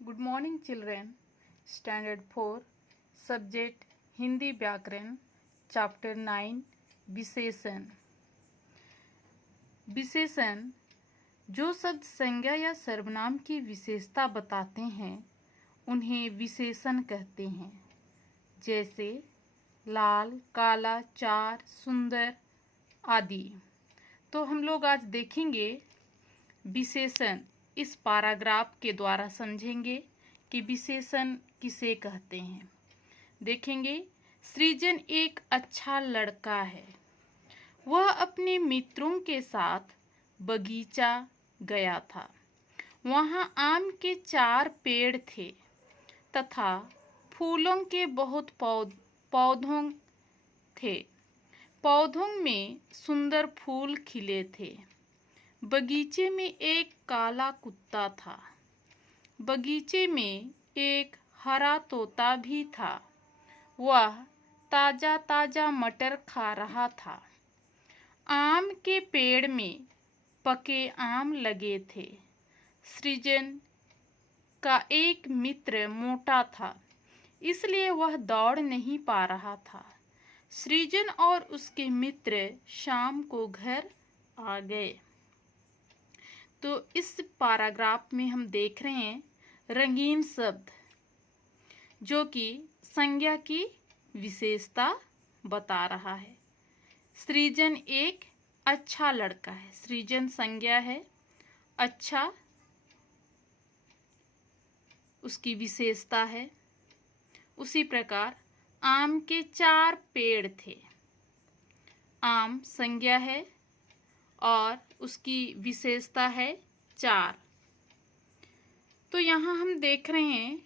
Good morning children. Standard 4 Subject Hindi व्याकरण Chapter 9 विशेषण। विशेषण जो शब्द संज्ञा या सर्वनाम की विशेषता बताते हैं उन्हें विशेषण कहते हैं। जैसे लाल, काला, चार, सुंदर आदि। तो हम लोग आज देखेंगे विशेषण। इस पैराग्राफ के द्वारा समझेंगे कि विशेषण किसे कहते हैं। देखेंगे सृजन एक अच्छा लड़का है। वह अपने मित्रों के साथ बगीचा गया था। वहाँ आम के 4 पेड़ थे तथा फूलों के बहुत पौधों थे। पौधों में सुंदर फूल खिले थे। बगीचे में एक काला कुत्ता था। बगीचे में एक हरा तोता भी था। वह ताजा ताजा मटर खा रहा था। आम के पेड़ में पके आम लगे थे। सृजन का एक मित्र मोटा था, इसलिए वह दौड़ नहीं पा रहा था। सृजन और उसके मित्र शाम को घर आ गए। तो इस पैराग्राफ में हम देख रहे हैं रंगीन शब्द जो कि संज्ञा की विशेषता बता रहा है। सृजन एक अच्छा लड़का है। सृजन संज्ञा है, अच्छा उसकी विशेषता है। उसी प्रकार आम के 4 पेड़ थे। आम संज्ञा है और उसकी विशेषता है 4। तो यहाँ हम देख रहे हैं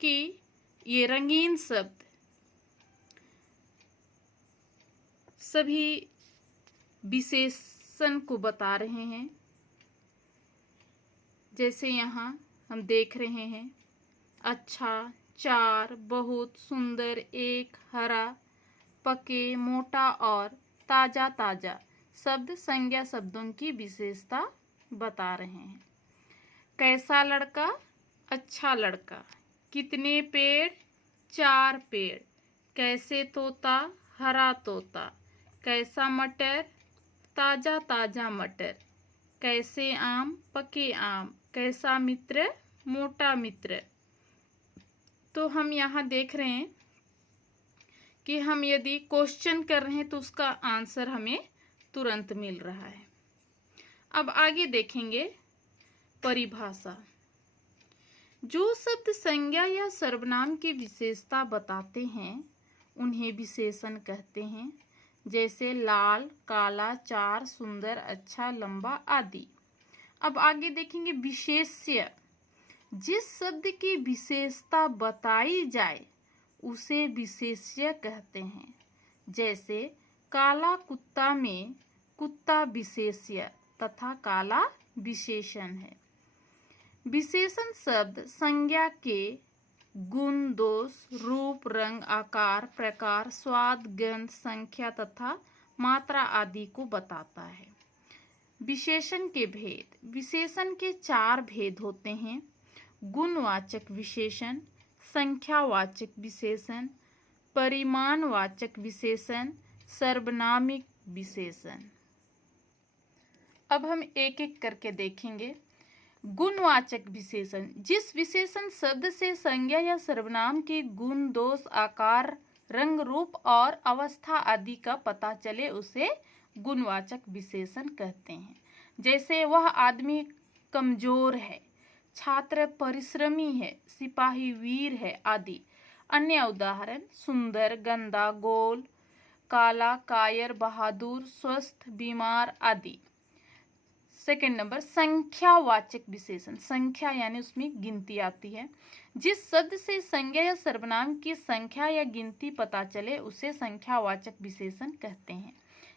कि ये रंगीन शब्द सभी विशेषण को बता रहे हैं। जैसे यहाँ हम देख रहे हैं अच्छा, 4, बहुत, सुंदर, एक, हरा, पके, मोटा और ताजा ताजा शब्द संज्ञा शब्दों की विशेषता बता रहे हैं। कैसा लड़का? अच्छा लड़का। कितने पेड़? 4 पेड़। कैसे तोता? हरा तोता। कैसा मटर? ताजा ताजा मटर। कैसे आम? पके आम। कैसा मित्र? मोटा मित्र। तो हम यहाँ देख रहे हैं कि हम यदि क्वेश्चन कर रहे हैं तो उसका आंसर हमें तुरंत मिल रहा है। अब आगे देखेंगे परिभाषा। जो शब्द संज्ञा या सर्वनाम की विशेषता बताते हैं उन्हें विशेषण कहते हैं। जैसे लाल, काला, चार, सुंदर, अच्छा, लंबा आदि। अब आगे देखेंगे विशेष्य। जिस शब्द की विशेषता बताई जाए उसे विशेष्य कहते हैं। जैसे काला कुत्ता में कुत्ता विशेष्य तथा काला विशेषण है। विशेषण शब्द संज्ञा के गुण, दोष, रूप, रंग, आकार, प्रकार, स्वाद, गंध, संख्या तथा मात्रा आदि को बताता है। विशेषण के भेद। विशेषण के 4 भेद होते हैं। गुणवाचक विशेषण, संख्यावाचक विशेषण, परिमाणवाचक विशेषण, सर्वनामिक विशेषण। अब हम एक एक करके देखेंगे। गुणवाचक विशेषण। जिस विशेषण शब्द से संज्ञा या सर्वनाम के गुण, दोष, आकार, रंग, रूप और अवस्था आदि का पता चले उसे गुणवाचक विशेषण कहते हैं। जैसे वह आदमी कमजोर है, छात्र परिश्रमी है, सिपाही वीर है आदि। अन्य उदाहरण सुंदर, गंदा, गोल, काला, कायर, बहादुर, स्वस्थ, बीमार आदि। सेकंड नंबर संख्यावाचक विशेषण। संख्या यानी उसमें गिनती आती है। जिस शब्द से संज्ञा या सर्वनाम की संख्या या गिनती पता चले उसे संख्यावाचक विशेषण कहते हैं।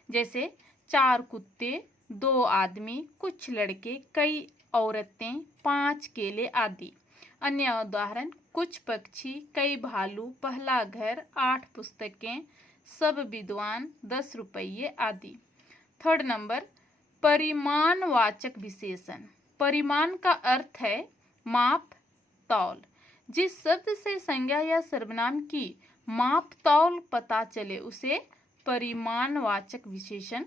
जैसे 4 कुत्ते, 2 आदमी, कुछ लड़के, कई औरतें, 5 केले आदि। अन्य उदाहरण कुछ पक्षी, कई भालू, पहला घर, 8 पुस्तकें, सब विद्वान, 10 रुपये आदि। थर्ड नंबर परिमाणवाचक विशेषण। परिमाण का अर्थ है माप, तौल। जिस शब्द से संज्ञा या सर्वनाम की माप तौल पता चले उसे परिमाणवाचक विशेषण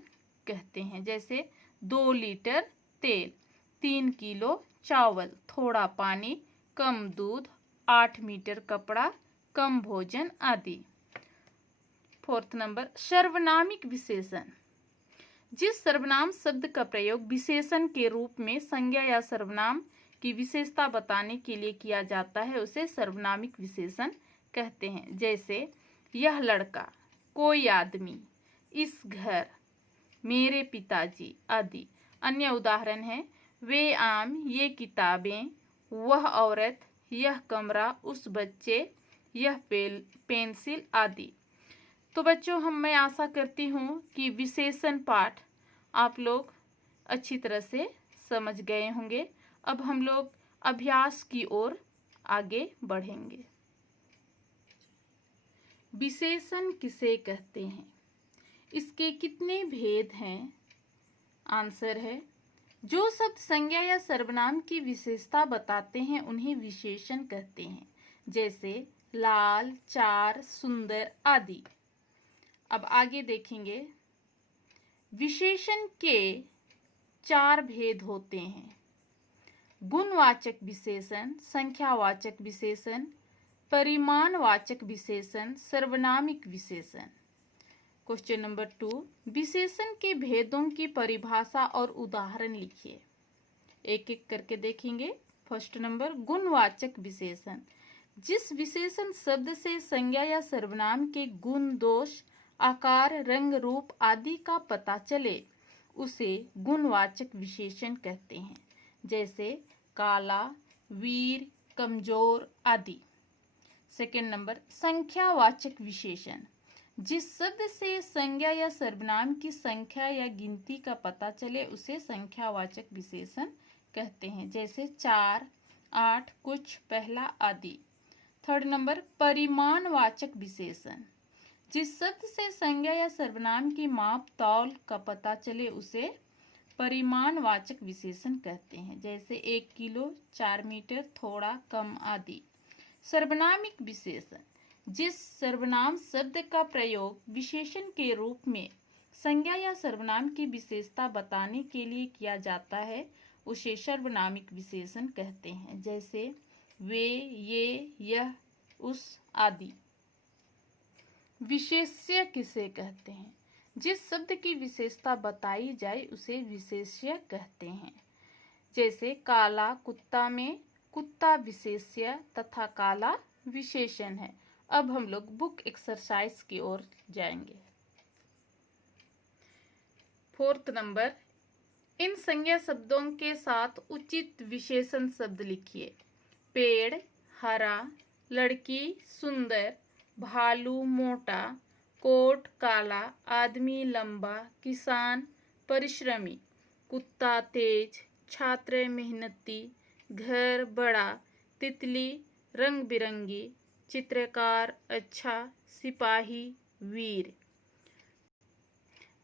कहते हैं। जैसे 2 लीटर तेल, 3 किलो चावल, थोड़ा पानी, कम दूध, 8 मीटर कपड़ा, कम भोजन आदि। 4 नंबर, सर्वनामिक विशेषण। जिस सर्वनाम शब्द का प्रयोग विशेषण के रूप में संज्ञा या सर्वनाम की विशेषता बताने के लिए किया जाता है उसे सर्वनामिक विशेषण कहते हैं। जैसे यह लड़का, कोई आदमी, इस घर, मेरे पिताजी आदि। अन्य उदाहरण है वे आम, ये किताबें, वह औरत, यह कमरा, उस बच्चे, यह पेंसिल आदि। तो बच्चों मैं आशा करती हूँ कि विशेषण पाठ आप लोग अच्छी तरह से समझ गए होंगे। अब हम लोग अभ्यास की ओर आगे बढ़ेंगे। विशेषण किसे कहते हैं? इसके कितने भेद हैं? आंसर है जो शब्द संज्ञा या सर्वनाम की विशेषता बताते हैं उन्हें विशेषण कहते हैं। जैसे लाल, चार, सुंदर आदि। अब आगे देखेंगे। विशेषण के 4 भेद होते हैं। गुणवाचक विशेषण, संख्यावाचक विशेषण, परिमाणवाचक विशेषण, सर्वनामिक विशेषण। क्वेश्चन नंबर 2, विशेषण के भेदों की परिभाषा और उदाहरण लिखिए। एक एक करके देखेंगे। फर्स्ट नंबर, गुणवाचक विशेषण। जिस विशेषण शब्द से संज्ञा या सर्वनाम के गुण, दोष, आकार, रंग, रूप आदि का पता चले उसे गुणवाचक विशेषण कहते हैं। जैसे काला, वीर, कमजोर आदि। सेकंड नंबर, संख्यावाचक विशेषण। जिस शब्द से संज्ञा या सर्वनाम की संख्या या गिनती का पता चले उसे संख्यावाचक विशेषण कहते हैं। जैसे 4, 8, कुछ, पहला आदि। थर्ड नंबर, परिमाणवाचक विशेषण। जिस शब्द से संज्ञा या सर्वनाम की माप तौल का पता चले उसे परिमाणवाचक विशेषण कहते हैं। जैसे 1 किलो, 4 मीटर, थोड़ा, कम आदि। सर्वनामिक विशेषण। जिस सर्वनाम शब्द का प्रयोग विशेषण के रूप में संज्ञा या सर्वनाम की विशेषता बताने के लिए किया जाता है उसे सर्वनामिक विशेषण कहते हैं। जैसे वे, ये, यह, उस आदि। विशेष्य किसे कहते हैं? जिस शब्द की विशेषता बताई जाए उसे विशेष्य कहते हैं। जैसे काला कुत्ता में कुत्ता विशेष्य तथा काला विशेषण है। अब हम लोग बुक एक्सरसाइज की ओर जाएंगे। 4 नंबर, इन संज्ञा शब्दों के साथ उचित विशेषण शब्द लिखिए। पेड़, हरा, लड़की, सुंदर, भालू, मोटा, कोट, काला, आदमी, लंबा, किसान, परिश्रमी, कुत्ता, तेज, छात्र, मेहनती, घर, बड़ा, तितली, रंग बिरंगी, चित्रकार, अच्छा, सिपाही, वीर।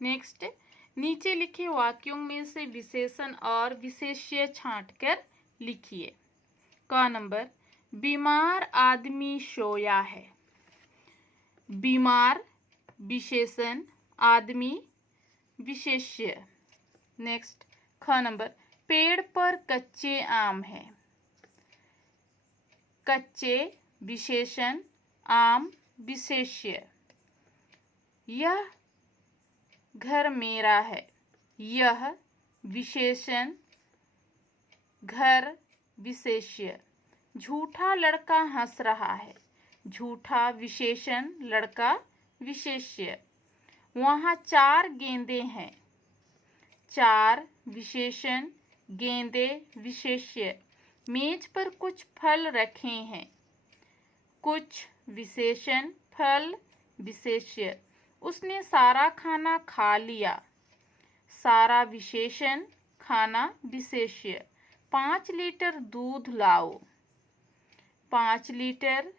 नेक्स्ट, नीचे लिखे वाक्यों में से विशेषण और विशेष्य छांटकर लिखिए। क नंबर, बीमार आदमी सोया है। बीमार विशेषण, आदमी विशेष्य। नेक्स्ट, ख नंबर, पेड़ पर कच्चे आम है। कच्चे विशेषण, आम विशेष्य। यह घर मेरा है। यह विशेषण, घर विशेष्य। झूठा लड़का हंस रहा है। झूठा विशेषण, लड़का विशेष्य। वहाँ 4 गेंदे हैं। 4 विशेषण, गेंदे विशेष्य। मेज पर कुछ फल रखे हैं। कुछ विशेषण, फल विशेष्य। उसने सारा खाना खा लिया। सारा विशेषण, खाना विशेष्य। 5 लीटर दूध लाओ। 5 लीटर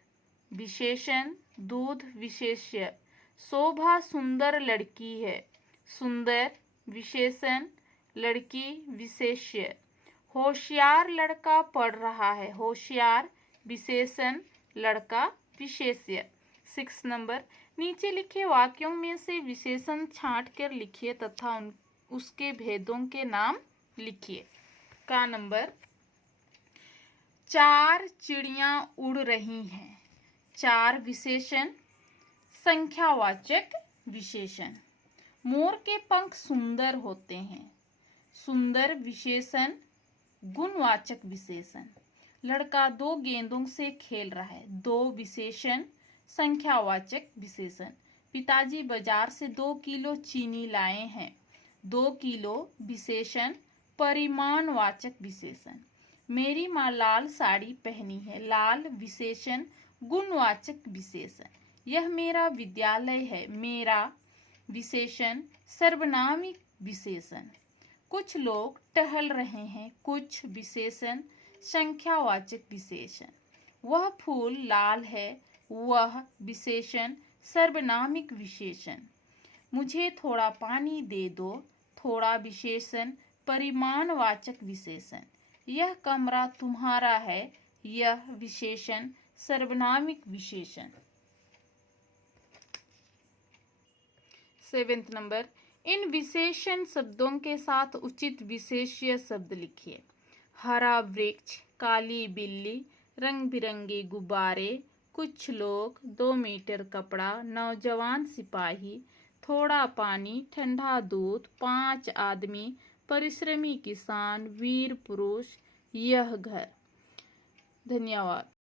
विशेषण, दूध विशेष्य। शोभा सुंदर लड़की है। सुंदर विशेषण, लड़की विशेष्य। होशियार लड़का पढ़ रहा है। होशियार विशेषण लड़का विशेष्य। 6 नंबर, नीचे लिखे वाक्यों में से विशेषण छांट कर लिखिए तथा उसके भेदों के नाम लिखिए। का नंबर, 4 चिड़ियां उड़ रही हैं। 4 विशेषण संख्यावाचक विशेषण। मोर के पंख सुंदर होते हैं। सुंदर विशेषण गुणवाचक विशेषण। लड़का 2 गेंदों से खेल रहा है। 2 विशेषण संख्यावाचक विशेषण। पिताजी बाजार से 2 किलो चीनी लाए हैं। 2 किलो विशेषण परिमाणवाचक विशेषण। मेरी माँ लाल साड़ी पहनी है। लाल विशेषण गुणवाचक विशेषण। यह मेरा विद्यालय है। मेरा विशेषण सर्वनामिक विशेषण। कुछ लोग टहल रहे हैं। कुछ विशेषण संख्यावाचक विशेषण। वह फूल लाल है। वह विशेषण सर्वनामिक विशेषण। मुझे थोड़ा पानी दे दो। थोड़ा विशेषण परिमाणवाचक विशेषण। यह कमरा तुम्हारा है। यह विशेषण सर्वनामिक विशेषण। 7 नंबर, इन विशेषण शब्दों के साथ उचित विशेष्य शब्द लिखिए। हरा वृक्ष, काली बिल्ली, रंग बिरंगे गुब्बारे, कुछ लोग, 2 मीटर कपड़ा, नौजवान सिपाही, थोड़ा पानी, ठंडा दूध, 5 आदमी, परिश्रमी किसान, वीर पुरुष, यह घर। धन्यवाद।